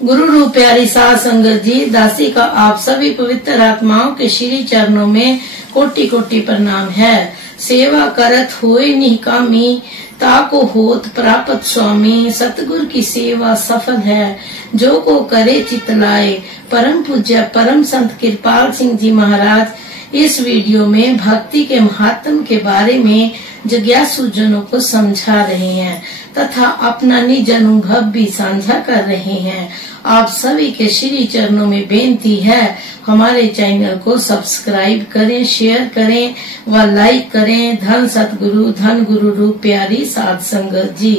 गुरु रूप प्यारी साध संगत जी, दासी का आप सभी पवित्र आत्माओं के श्री चरणों में कोटि कोटि प्रणाम है। सेवा करत होए निकामी, ताको होत प्राप्त स्वामी। सतगुरु की सेवा सफल है, जो को करे चित लाए। परम पूज्य परम संत कृपाल सिंह जी महाराज इस वीडियो में भक्ति के महात्म के बारे में जिज्ञासु जनों को समझा रहे हैं तथा अपना निज अनुभव भी साझा कर रहे हैं। आप सभी के श्री चरणों में बेनती है, हमारे चैनल को सब्सक्राइब करें, शेयर करें व लाइक करें। धन सतगुरु धन गुरु रूप प्यारी साध संगत जी।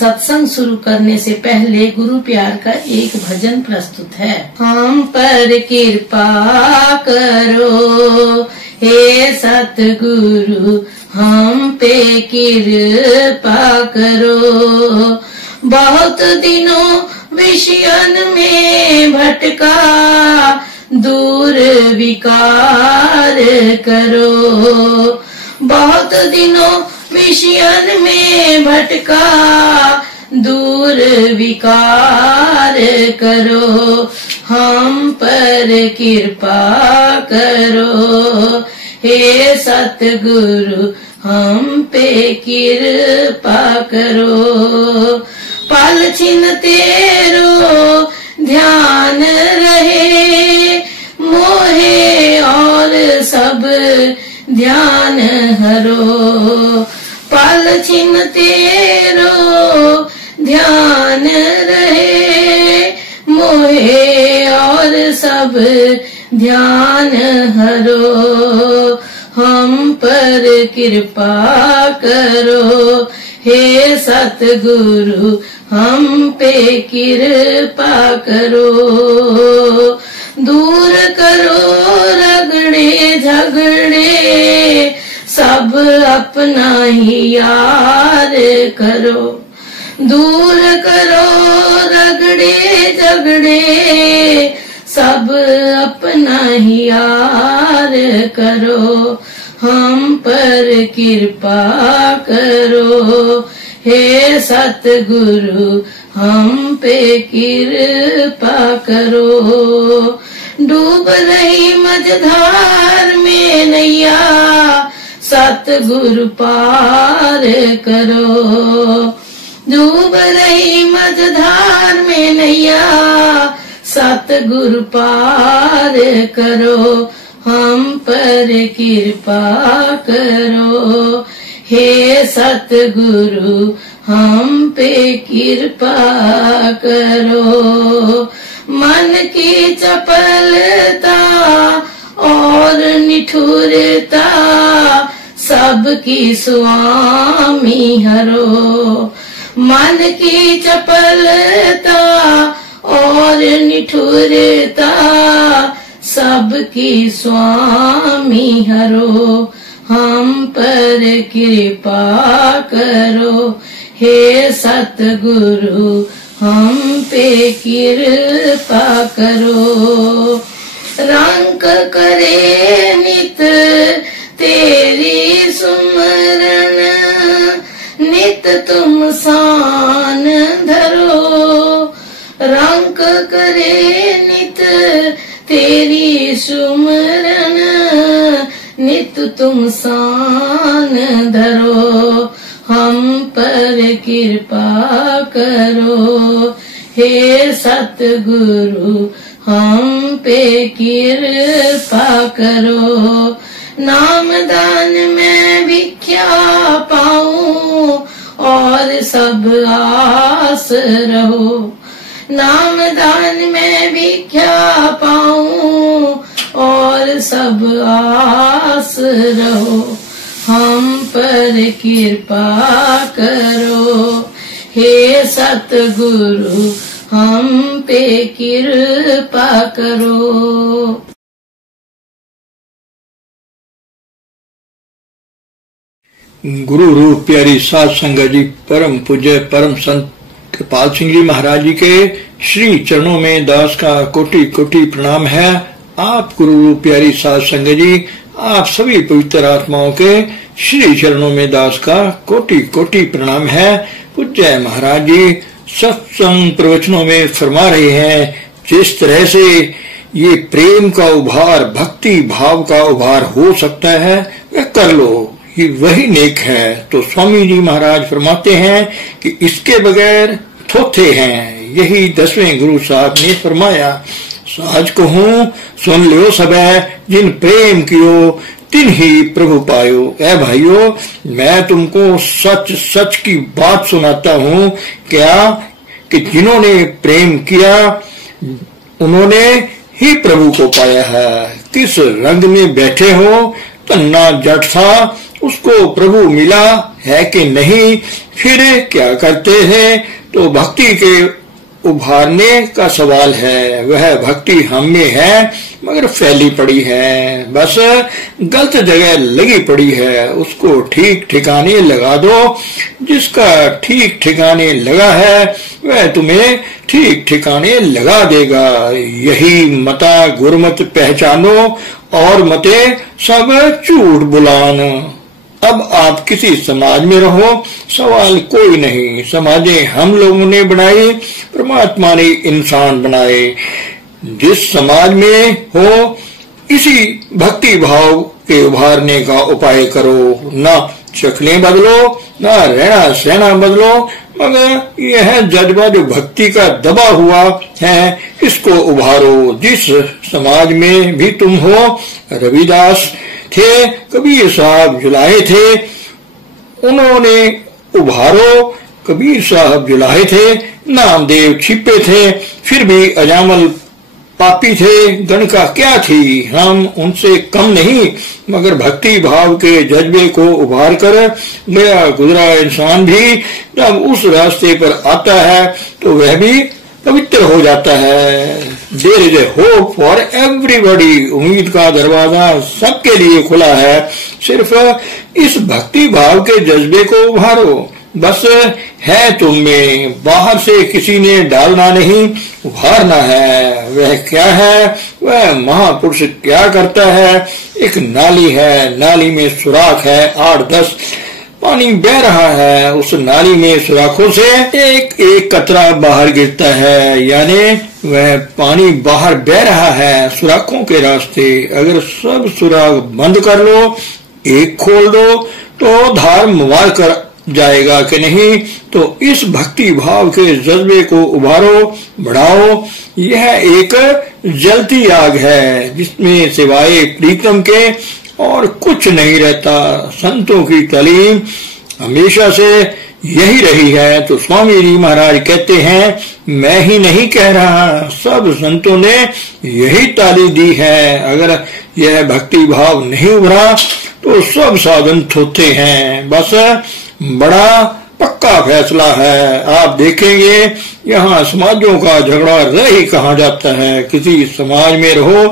सत्संग शुरू करने से पहले गुरु प्यार का एक भजन प्रस्तुत है। हम पर कृपा करो हे सतगुरु, हम पे कृपा करो। बहुत दिनों विषयन में भटका, दूर विकार करो। बहुत दिनों विषयन में भटका, दूर विकार करो। हम पर कृपा करो हे सतगुरु, हम पे कृपा करो। पल छिन तेरो ध्यान रहे, मोहे और सब ध्यान हरो। पल छिन तेरो ध्यान रहे, मोहे और सब ध्यान हरो। हम पर कृपा करो हे सतगुरु, हम पे कृपा करो। दूर करो रगड़े झगड़े, सब अपना ही यार करो। दूर करो रगड़े झगड़े, सब अपना ही यार करो। हम पर कृपा करो हे सतगुरु, हम पे कृपा करो। डूब रही मझधार में नैया, सतगुरु पार करो। डूब रही मझधार में नैया, सतगुरु पार करो। हम पर कृपा करो हे सतगुरु, हम पे कृपा करो। मन की चपलता और निठुरता, सबकी स्वामी हरो। मन की चपलता और निठुरता, सबकी स्वामी हरो। हम पर कृपा करो हे सतगुरु, हम पे कृपा करो। रंक करे नित तेरी सुमरन, नित तुम सान धरो। रंक करे नित तेरी सुमरन, नित तुम सान धरो। हम पर कृपा करो हे सतगुरु, हम पे कृपा करो। नाम दान में भिक्षा पाऊं और सब आस रहो। नाम दान में भिक्षा पाऊं और सब आस रहो। हम पर कृपा करो हे सतगुरु, हम पे कृपा करो। गुरु रूप प्यारी साध संगत जी, परम पूज्य परम संत कृपाल सिंह जी महाराज जी के श्री चरणों में दास का कोटि कोटि प्रणाम है। आप गुरु रूप प्यारी साध संगत जी, आप सभी पवित्र आत्माओं के श्री चरणों में दास का कोटि कोटि प्रणाम है। पूज्य महाराज जी सत्संग प्रवचनों में फरमा रहे हैं, जिस तरह से ये प्रेम का उभार, भक्ति भाव का उभार हो सकता है, वह कर लो, ये वही नेक है। तो स्वामी जी महाराज फरमाते हैं कि इसके बगैर थोथे हैं। यही 10वें गुरु साहब ने फरमाया, साज कहूं सुन लियो सबे, जिन प्रेम कियो तिन ही प्रभु पायो। ऐ भाइयों, मैं तुमको सच सच की बात सुनाता हूँ, क्या कि जिन्होंने प्रेम किया उन्होंने ही प्रभु को पाया है। किस रंग में बैठे हो, तन्ना जट था, उसको प्रभु मिला है कि नहीं, फिर क्या करते हैं। तो भक्ति के उभारने का सवाल है। वह भक्ति हम में है मगर फैली पड़ी है, बस गलत जगह लगी पड़ी है। उसको ठीक ठिकाने लगा दो। जिसका ठीक ठिकाने लगा है वह तुम्हें ठीक ठिकाने लगा देगा। यही मता गुरमत पहचानो और मते सब झूठ बुलान। अब आप किसी समाज में रहो, सवाल कोई नहीं। समाजें हम लोगों ने बनाई, परमात्मा ने इंसान बनाए। जिस समाज में हो, इसी भक्ति भाव के उभारने का उपाय करो। ना शक्लें बदलो, ना रहना सहना बदलो, मगर यह जज्बा जो भक्ति का दबा हुआ है, इसको उभारो। जिस समाज में भी तुम हो, रविदास थे, कबीर साहब जुलाहे थे, उन्होंने उभारो। कबीर साहब जुलाहे थे, नामदेव छिपे थे, फिर भी अजामल पापी थे। गणका क्या थी, हम उनसे कम नहीं, मगर भक्ति भाव के जज्बे को उभार कर गया गुजरा इंसान भी जब उस रास्ते पर आता है तो वह भी पवित्र हो जाता है। There is a hope for everybody, उम्मीद का दरवाजा सबके लिए खुला है। सिर्फ इस भक्ति भाव के जज्बे को उभारो, बस है तुम में, बाहर से किसी ने डालना नहीं, उभारना है। वह क्या है, वह महापुरुष क्या करता है। एक नाली है, नाली में सुराख है, 8-10 पानी बह रहा है। उस नाली में सुराखों से एक एक कतरा बाहर गिरता है, यानी वह पानी बाहर बह रहा है सुराखों के रास्ते। अगर सब सुराख बंद कर लो, एक खोल दो, तो धार मुबार कर जाएगा कि नहीं। तो इस भक्ति भाव के जज्बे को उभारो, बढ़ाओ। यह एक जलती आग है जिसमें सिवाय प्रीतम के और कुछ नहीं रहता। संतों की तालीम हमेशा से यही रही है। तो स्वामी जी महाराज कहते हैं, मैं ही नहीं कह रहा, सब संतों ने यही तालीम दी है। अगर यह भक्ति भाव नहीं उभरा तो सब साधन थोथे हैं। बस बड़ा पक्का फैसला है। आप देखेंगे यहाँ समाजों का झगड़ा रह ही कहा जाता है। किसी समाज में रहो,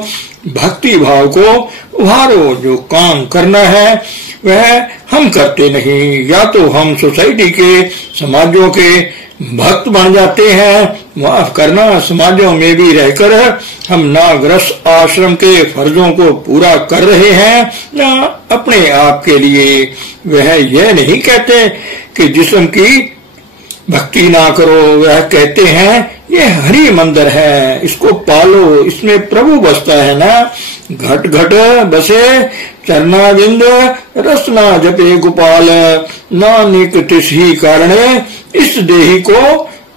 भक्ति भाव को उभारो। जो काम करना है वह हम करते नहीं, या तो हम सोसाइटी के समाजों के भक्त बन जाते हैं, माफ करना समाजों में भी रहकर हम ना गृहस्थ आश्रम के फर्जों को पूरा कर रहे हैं, ना अपने आप के लिए। वह यह नहीं कहते कि जिस्म की भक्ति ना करो, वह कहते हैं ये हरि मंदिर है, इसको पालो, इसमें प्रभु बसता है ना। घट घट बसे चरना बिंद, रसना जपे गोपाल, नानक तिसही कारण इस देही को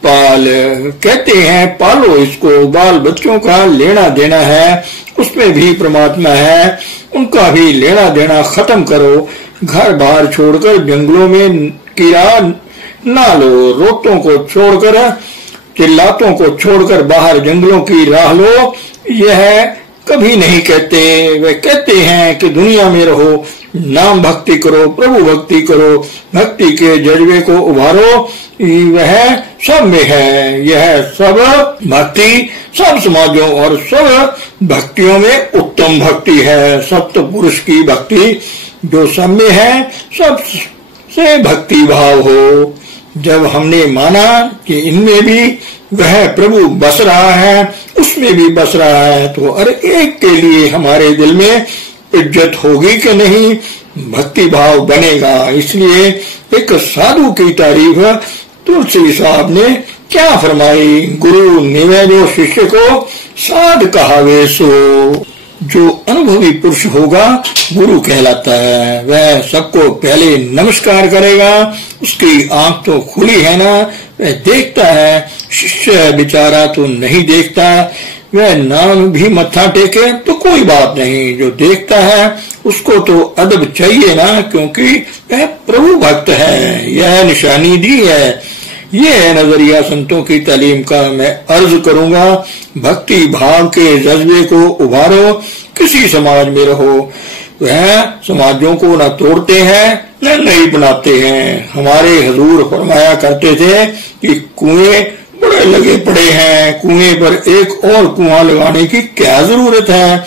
पाल। कहते हैं पालो इसको, बाल बच्चों का लेना देना है, उसमें भी परमात्मा है, उनका भी लेना देना खत्म करो। घर बाहर छोड़कर जंगलों में कीड़ा ना लो, रोतों को छोड़कर, चिल्लातों को छोड़कर बाहर जंगलों की राह लो। यह कभी नहीं कहते। वे कहते हैं कि दुनिया में रहो, नाम भक्ति करो, प्रभु भक्ति करो, भक्ति के जज्बे को उभारो। वह सब में है। यह सब भक्ति सब समाजों और सब भक्तियों में उत्तम भक्ति है। सप्त पुरुष की भक्ति जो सब में है, सब से भक्ति भाव हो। जब हमने माना कि इनमें भी वह प्रभु बस रहा है, उसमें भी बस रहा है, तो हर एक के लिए हमारे दिल में इज्जत होगी कि नहीं, भक्ति भाव बनेगा। इसलिए एक साधु की तारीफ तुलसी साहब ने क्या फरमाई। गुरु निवे जो शिष्य को साध कहावे सो। जो अनुभवी पुरुष होगा गुरु कहलाता है। वह सबको पहले नमस्कार करेगा। उसकी आंख तो खुली है ना, वह देखता है। शिष्य बेचारा तो नहीं देखता। वह नाम भी मत्था टेके तो कोई बात नहीं, जो देखता है उसको तो अदब चाहिए ना, क्योंकि वह प्रभु भक्त है। यह निशानी दी है। ये है नजरिया संतों की तालीम का। मैं अर्ज करूंगा, भक्ति भाव के जज्बे को उभारो, किसी समाज में रहो। वह समाजों को न तोड़ते हैं न नई बनाते हैं। हमारे हजूर फरमाया करते थे कि कुएं बड़े लगे पड़े हैं, कुएं पर एक और कुआं लगाने की क्या जरूरत है।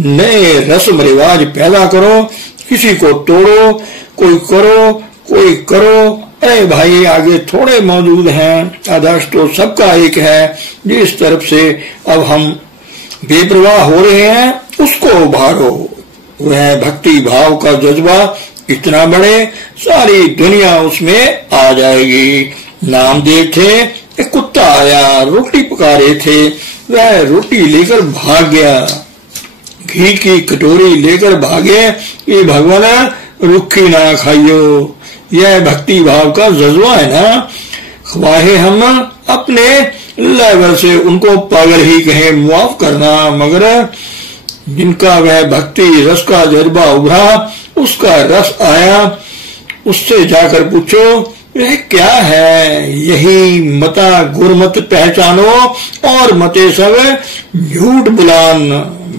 नए रस्म रिवाज पैदा करो, किसी को तोड़ो, कोई करो कोई करो। अरे भाई, आगे थोड़े मौजूद हैं, आदर्श तो सबका एक है। जिस तरफ से अब हम बेपरवाह हो रहे हैं उसको उभारो। वह भक्ति भाव का जज्बा इतना बढ़े, सारी दुनिया उसमें आ जाएगी। नामदेव थे, एक कुत्ता आया, रोटी पका रहे थे। वह रोटी लेकर भाग गया, घी की कटोरी लेकर भागे कि भगवान रुखी ना खाइयो। यह भक्ति भाव का जज्बा है ना। ख्वाहे हम अपने लेवल से उनको पागल ही कहें, मुआफ करना, मगर जिनका वह भक्ति रस का जज्बा उभरा, उसका रस आया, उससे जाकर पूछो यह क्या है। यही मता गुरमत पहचानो और मते सब झूठ बुलान।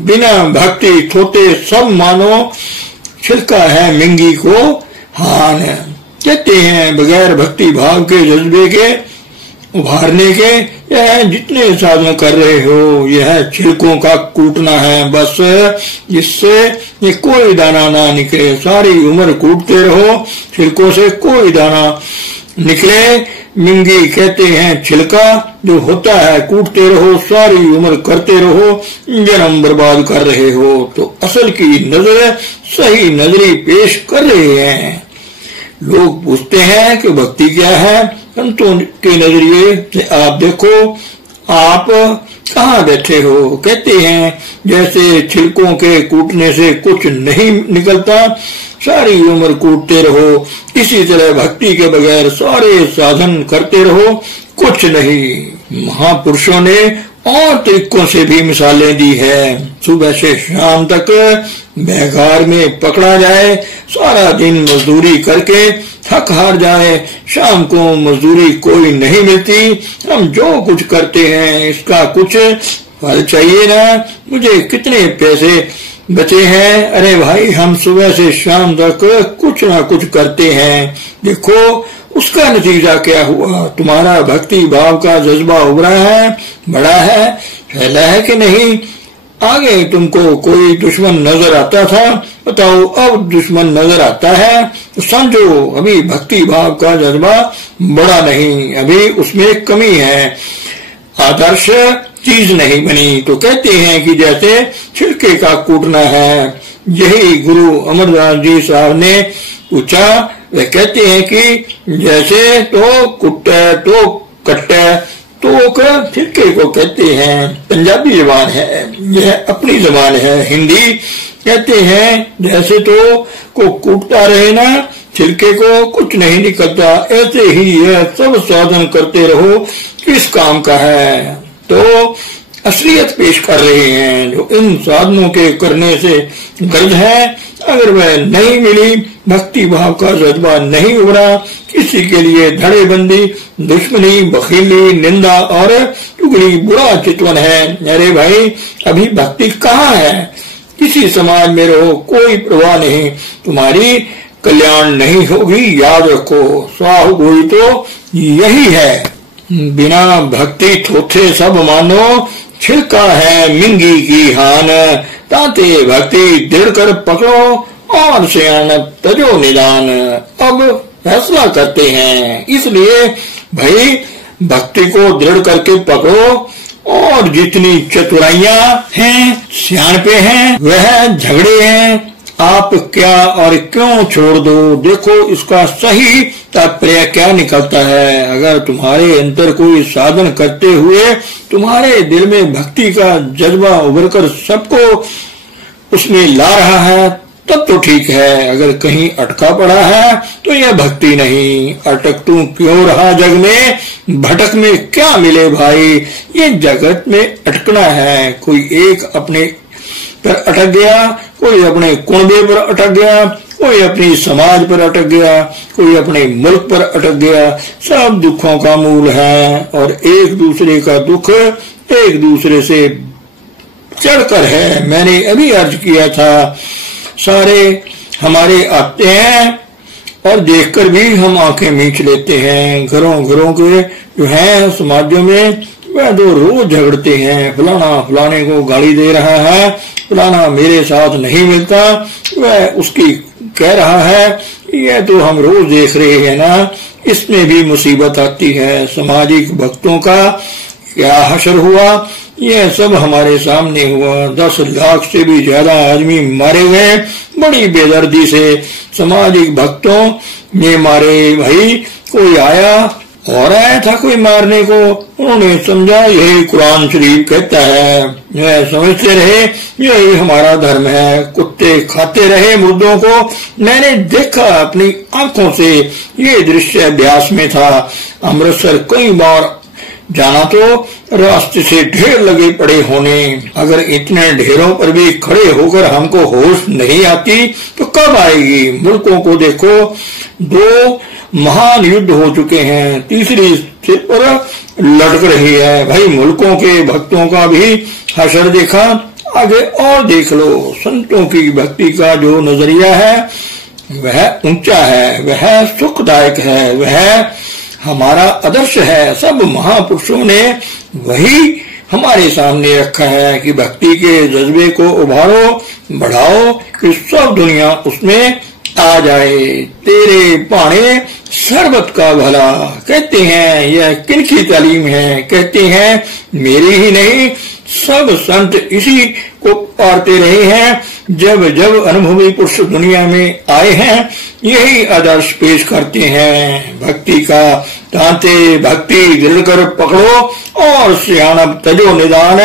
बिना भक्ति थोते सब मानो, छिलका है मिंगी को हान। कहते हैं बगैर भक्ति भाव के जज्बे के उभारने के यह जितने साधन कर रहे हो, यह छिलकों का कूटना है बस, जिससे ये कोई दाना ना निकले। सारी उम्र कूटते रहो, छिलकों से कोई दाना निकले। मिंगी कहते हैं छिलका जो होता है, कूटते रहो, सारी उम्र करते रहो, जन्म बर्बाद कर रहे हो। तो असल की नजर सही नजरी पेश कर रहे हैं। लोग पूछते हैं कि भक्ति क्या है। संतों के नजरिए से आप देखो, आप कहाँ बैठे हो। कहते हैं जैसे छिलकों के कूटने से कुछ नहीं निकलता, सारी उम्र कूटते रहो, इसी तरह भक्ति के बगैर सारे साधन करते रहो, कुछ नहीं। महापुरुषों ने और तरीकों से भी मिसालें दी है। सुबह से शाम तक बेकार में पकड़ा जाए, सारा दिन मजदूरी करके थक हार जाए, शाम को मजदूरी कोई नहीं मिलती। हम जो कुछ करते हैं इसका कुछ फल चाहिए ना। मुझे कितने पैसे बचे हैं। अरे भाई, हम सुबह से शाम तक कुछ ना कुछ करते हैं, देखो उसका नतीजा क्या हुआ। तुम्हारा भक्ति भाव का जज्बा उभरा है, बड़ा है, फैला है कि नहीं। आगे तुमको कोई दुश्मन नजर आता था, बताओ अब दुश्मन नजर आता है तो समझो अभी भक्ति भाव का जज्बा बड़ा नहीं, अभी उसमें कमी है, आदर्श चीज नहीं बनी। तो कहते हैं कि जैसे छिलके का कूटना है। यही गुरु अमरदास जी साहब ने पूछा। वे कहते हैं कि जैसे तो कुट्टे तो कट्टे तो छिलके को कहते हैं। पंजाबी जबान है, यह अपनी जबान है। हिंदी कहते हैं जैसे तो को कूटता रहे ना, छिलके को कुछ नहीं निकलता, ऐसे ही यह सब साधन करते रहो, किस काम का है। तो असलियत पेश कर रहे हैं जो इन साधनों के करने से गर्ज है। अगर वह नहीं मिली, भक्ति भाव का जज्बा नहीं उभरा, किसी के लिए धड़ेबंदी, दुश्मनी, बखीली, निंदा और चुगली बुरा चितवन है। अरे भाई, अभी भक्ति कहाँ है। किसी समाज में रहो, कोई परवाह नहीं, तुम्हारी कल्याण नहीं होगी, याद रखो। साहु हुई तो यही है। बिना भक्ति थोथे सब मानो, छिलका है मिंगी की हान। ताते भक्ति दृढ़ कर पकड़ो और सियानत तजो निदान। अब फैसला करते हैं, इसलिए भाई भक्ति को दृढ़ करके पकड़ो और जितनी चतुराइयां हैं, सियाणपे हैं, वह झगड़े हैं, आप क्या और क्यों छोड़ दो, देखो इसका सही तात्पर्य क्या निकलता है। अगर तुम्हारे अंदर कोई साधन करते हुए तुम्हारे दिल में भक्ति का जज्बा उभरकर सबको उसमें ला रहा है तब तो ठीक है, अगर कहीं अटका पड़ा है तो यह भक्ति नहीं। अटक तू क्यों रहा जग में, भटक में क्या मिले भाई। ये जगत में अटकना है, कोई एक अपने पर अटक गया, कोई अपने कुनबे पर अटक गया, कोई अपनी समाज पर अटक गया, कोई अपने मुल्क पर अटक गया। सब दुखों का मूल है और एक दूसरे का दुख एक दूसरे से चढ़कर है। मैंने अभी अर्ज किया था, सारे हमारे आते हैं और देखकर भी हम आंखें मीच लेते हैं। घरों के जो हैं समाजों में वह तो रोज झगड़ते हैं, फलाना फलाने को गाली दे रहा है, फलाना मेरे साथ नहीं मिलता, वह उसकी कह रहा है। यह तो हम रोज देख रहे हैं ना, इसमें भी मुसीबत आती है। सामाजिक भक्तों का क्या हशर हुआ, यह सब हमारे सामने हुआ। 10 लाख से भी ज्यादा आदमी मारे गए बड़ी बेदर्दी से, सामाजिक भक्तों ने मारे। भाई कोई आया और आया था कोई मारने को, उन्होंने समझा यही कुरान शरीफ कहता है, वह समझते रहे यही हमारा धर्म है। कुत्ते खाते रहे मुर्दों को। मैंने देखा अपनी आंखों से, ये दृश्य अभ्यास में था। अमृतसर कई बार जाना तो रास्ते से ढेर लगे पड़े होने। अगर इतने ढेरों पर भी खड़े होकर हमको होश नहीं आती तो कब आएगी। मुल्कों को देखो, 2 महान युद्ध हो चुके हैं, तीसरी सिर पर लटक रही है। भाई मुल्कों के भक्तों का भी हशर देखा, आगे और देख लो। संतों की भक्ति का जो नजरिया है वह ऊंचा है, वह सुखदायक है, वह हमारा आदर्श है। सब महापुरुषों ने वही हमारे सामने रखा है कि भक्ति के जज्बे को उभारो, बढ़ाओ कि सब दुनिया उसमें आ जाए। तेरे पाने सर्वत का भला, कहते हैं यह किनकी तालीम है। कहते हैं मेरी ही नहीं, सब संत इसी को पाते रहे हैं। जब जब अनुभवी पुरुष दुनिया में आए हैं यही आदर्श पेश करते हैं। भक्ति का तांते, भक्ति दृढ़ कर पकड़ो और सियानब तजो निदान।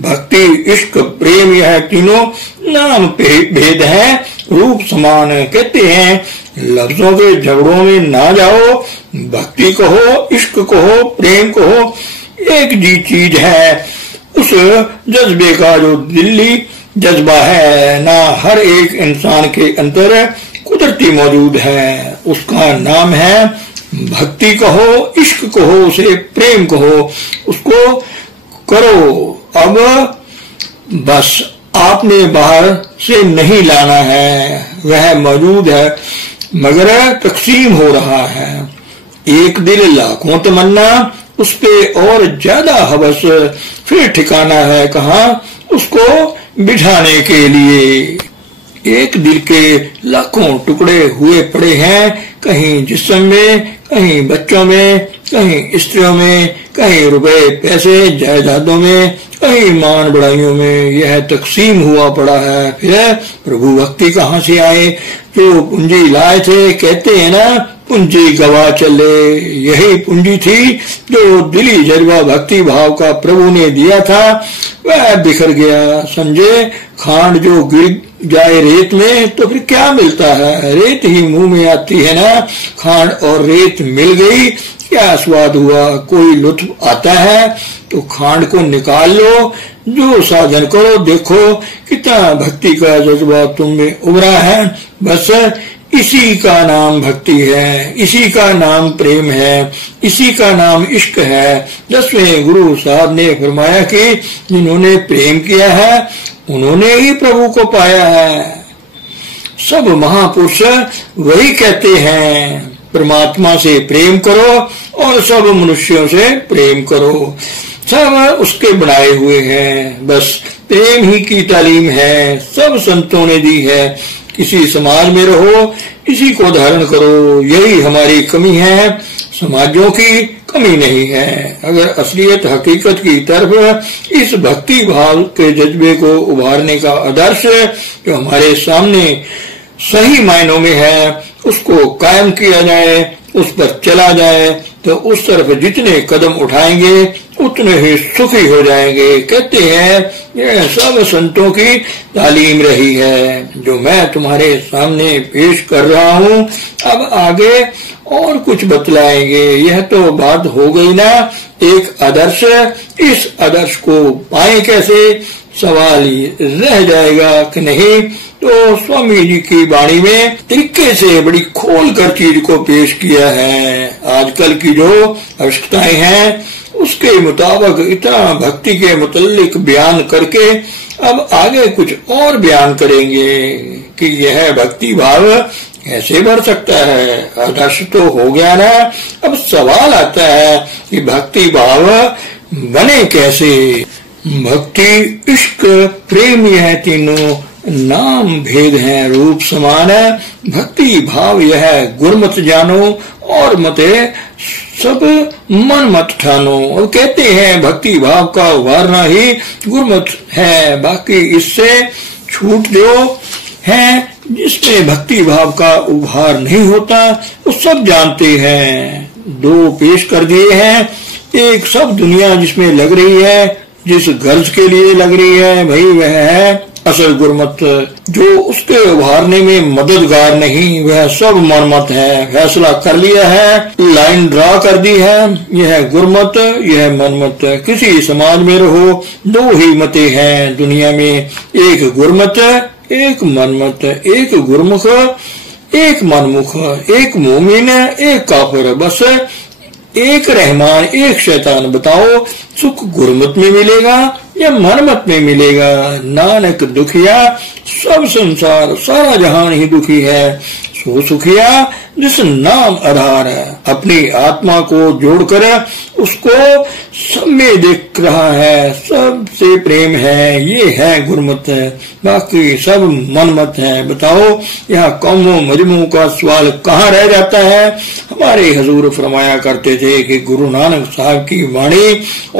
भक्ति इश्क प्रेम यह तीनों नाम भेद है, रूप समान। कहते हैं लफ्जों के झगड़ों में ना जाओ, भक्ति कहो, इश्क कहो, प्रेम कहो, एक जी चीज है। उस जज्बे का जो दिल्ली जज्बा है ना हर एक इंसान के अंदर कुदरती मौजूद है, उसका नाम है भक्ति। कहो, इश्क कहो, उसे प्रेम कहो, उसको करो। अब बस आपने बाहर से नहीं लाना है, वह मौजूद है मगर तकसीम हो रहा है। एक दिल लाखों तमन्ना, उस पे और ज्यादा हवस, फिर ठिकाना है कहाँ उसको बिठाने के लिए। एक दिल के लाखों टुकड़े हुए पड़े हैं, कहीं जिस्म में, कहीं बच्चों में, कहीं स्त्रियों में, कहीं रुपए पैसे जायदादों में, कहीं मान बढ़ाइयों में। यह तकसीम हुआ पड़ा है। फिर प्रभु भक्ति कहाँ से आए। जो पूंजी लाए थे, कहते हैं ना पूंजी गवा चले, यही पूंजी थी जो दिली जज्बा भक्ति भाव का प्रभु ने दिया था, वह बिखर गया। समझे, खांड जो गिर जाए रेत में तो फिर क्या मिलता है, रेत ही मुंह में आती है ना। खांड और रेत मिल गई, क्या स्वाद हुआ। कोई लुत्फ आता है तो खांड को निकाल लो, जो साधन करो, देखो कितना भक्ति का जज्बा तुम में उभरा है। बस इसी का नाम भक्ति है, इसी का नाम प्रेम है, इसी का नाम इश्क है। 10वें गुरु साहब ने फरमाया कि जिन्होंने प्रेम किया है उन्होंने ही प्रभु को पाया है। सब महापुरुष वही कहते हैं, परमात्मा से प्रेम करो और सब मनुष्यों से प्रेम करो। सब उसके बनाए हुए हैं, बस प्रेम ही की तालीम है, सब संतों ने दी है। किसी समाज में रहो, इसी को धारण करो, यही हमारी कमी है। समाजों की कमी नहीं है। अगर असलियत हकीकत की तरफ इस भक्ति भाव के जज्बे को उभारने का आदर्श जो हमारे सामने सही मायनों में है उसको कायम किया जाए, उस पर चला जाए, तो उस तरफ जितने कदम उठाएंगे उतने ही सुखी हो जाएंगे। कहते हैं यह सब संतों की तालीम रही है जो मैं तुम्हारे सामने पेश कर रहा हूँ। अब आगे और कुछ बतलाएंगे। यह तो बात हो गई ना एक आदर्श, इस आदर्श को पाए कैसे, सवाल रह जाएगा कि नहीं। तो स्वामी जी की वाणी में तरीके से बड़ी खोल कर चीज को पेश किया है। आजकल की जो आवश्यकताएं हैं उसके मुताबिक इतना भक्ति के मुतल्लिक बयान करके अब आगे कुछ और बयान करेंगे कि यह भक्ति भाव कैसे बढ़ सकता है। आदर्श तो हो गया ना, अब सवाल आता है कि भक्ति भाव बने कैसे। भक्ति, इश्क, प्रेम यह तीनों नाम भेद हैं, रूप समान है। भक्ति भाव यह गुरमत जानो और मते सब मन मत ठानो। और कहते हैं भक्ति भाव का उभारना ही गुरमत है, बाकी इससे छूट जो है जिसमें भक्ति भाव का उभार नहीं होता वो सब जानते हैं। दो पेश कर दिए हैं। एक सब दुनिया जिसमें लग रही है, जिस गर्ज के लिए लग रही है, भाई वह है असल गुरमत। जो उसके उभारने में मददगार नहीं वह सब मनमत है। फैसला कर लिया है, लाइन ड्रा कर दी है, यह गुरमत यह मनमत। किसी समाज में रहो दो ही मते हैं दुनिया में, एक गुरमत एक मनमत, एक गुरमुख एक मनमुख, एक मोमिन एक काफिर, बस एक रहमान एक शैतान। बताओ सुख गुरमत में मिलेगा या मनमत में मिलेगा। नानक दुखिया सब संसार सारा जहान ही दुखी है, सो सुखिया जिस नाम आधार है। अपनी आत्मा को जोड़कर उसको सब में देख रहा है, सबसे प्रेम है, ये है गुरमत है, बाकी सब मनमत है। बताओ यहाँ कौमों मजमू का सवाल कहाँ रह जाता है। हमारे हजूर फरमाया करते थे कि गुरु नानक साहब की वाणी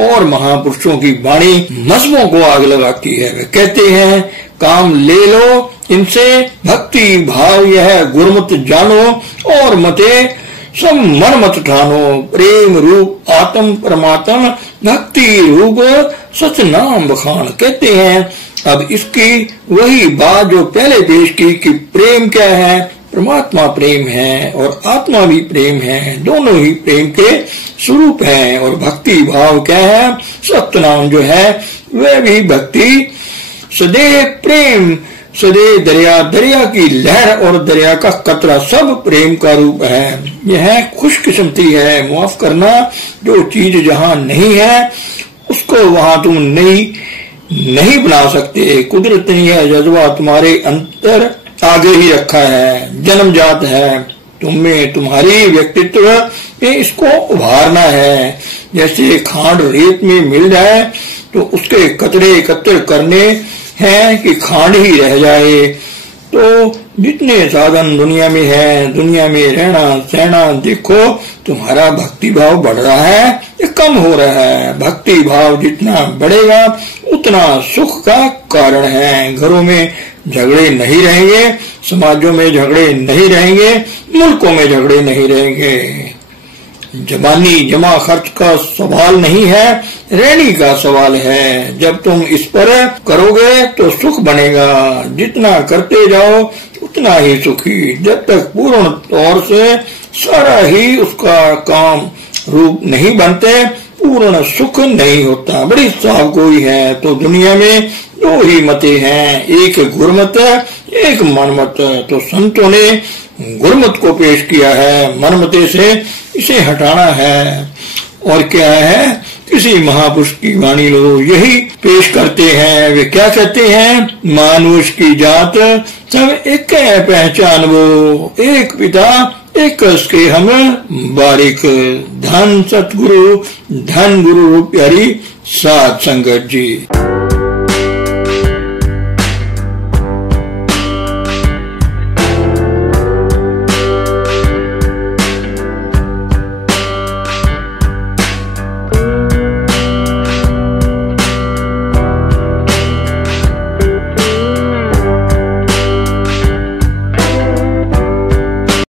और महापुरुषों की वाणी मजमों को आग लगाती है। वे कहते हैं काम ले लो इनसे, भक्ति भाव यह गुरमत जानो और मते सब मन मत ठानो। प्रेम रूप आत्म परमात्म भक्ति रूप सच नाम बखान। कहते हैं अब इसकी वही बात जो पहले पेश की कि प्रेम क्या है, परमात्मा प्रेम है और आत्मा भी प्रेम है, दोनों ही प्रेम के स्वरूप हैं। और भक्ति भाव क्या है, सत्यनाम जो है वह भी भक्ति, सदैव प्रेम, सदैव दरिया, दरिया की लहर और दरिया का कतरा सब प्रेम का रूप है। यह खुशकिस्मती है, माफ करना, जो चीज जहाँ नहीं है उसको वहां तुम नहीं बना सकते। कुदरत ने यह जज्बा तुम्हारे अंतर आगे ही रखा है, जन्मजात है, तुम्हें तुम्हारी व्यक्तित्व में इसको उभारना है। जैसे खांड रेत में मिल जाए तो उसके कतरे एकत्र करने हैं कि खांड ही रह जाए। तो जितने साधन दुनिया में है, दुनिया में रहना सहना, देखो तुम्हारा भक्ति भाव बढ़ रहा है या कम हो रहा है। भक्ति भाव जितना बढ़ेगा उतना सुख का कारण है। घरों में झगड़े नहीं रहेंगे, समाजों में झगड़े नहीं रहेंगे, मुल्कों में झगड़े नहीं रहेंगे। जबानी जमा खर्च का सवाल नहीं है, रहनी का सवाल है। जब तुम इस पर करोगे तो सुख बनेगा, जितना करते जाओ उतना ही सुखी। जब तक पूर्ण तौर से सारा ही उसका काम रूप नहीं बनते पूर्ण सुख नहीं होता। बड़ी साफ कोई है तो दुनिया में दो ही मते हैं, एक गुरमत एक मनमत। तो संतों ने गुरमत को पेश किया है, मनमते से इसे हटाना है। और क्या है, किसी महापुरुष की वाणी लो, यही पेश करते हैं। वे क्या कहते हैं, मानुष की जात सब एक है पहचान वो, एक पिता एक के हम बारिक। धन सतगुरु धन गुरु प्यारी साध संगत जी।